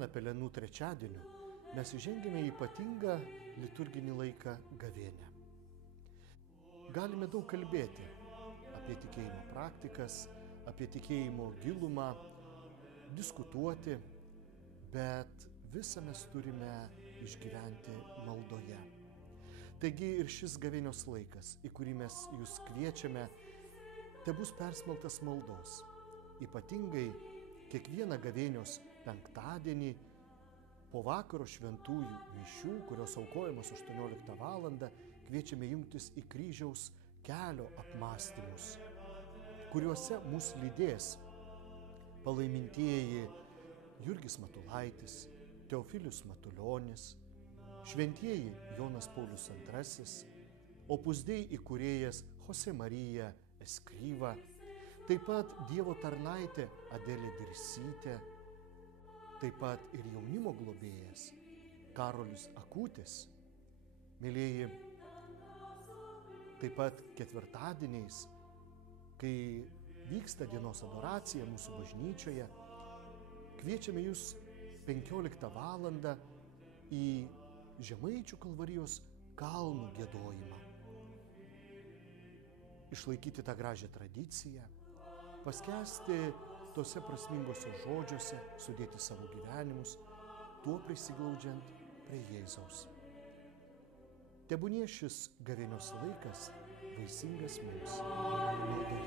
dieną Pelenų trečiadieniu mes įžengėme į ypatingą liturginį laiką gavėnią. Galime daug kalbėti apie tikėjimo praktikas, apie tikėjimo gilumą, diskutuoti, bet visą mes turime išgyventi maldoje. Taigi ir šis gavėnios laikas, į kurį mes jūs kviečiame, tebus persmelktas maldos. Ypatingai kiekvieną gavėnios penktadienį po vakaro šventųjų mišių, kurios aukojamos 18 valandą, kviečiame jungtis į kryžiaus kelio apmąstymus, kuriuose mus lydės palaimintieji Jurgis Matulaitis, Teofilius Matulionis, šventieji Jonas Paulius II, Opus Dei įkūrėjas Jose Marija Escriva, taip pat Dievo tarnaitė Adelė Dirsytė, taip pat ir jaunimo globėjas Karolis Akutis. Mėlieji, taip pat ketvirtadieniais, kai vyksta dienos adoracija mūsų bažnyčioje, kviečiame jūs 15 valandą į Žemaičių Kalvarijos kalnų giedojimą. Išlaikyti tą gražią tradiciją, paskęsti tose prasmingose žodžiuose, sudėti savo gyvenimus, tuo prisiglaudžiant prie Jėzaus. Tebūnie šis gavėnios laikas vaisingas mums maldoje.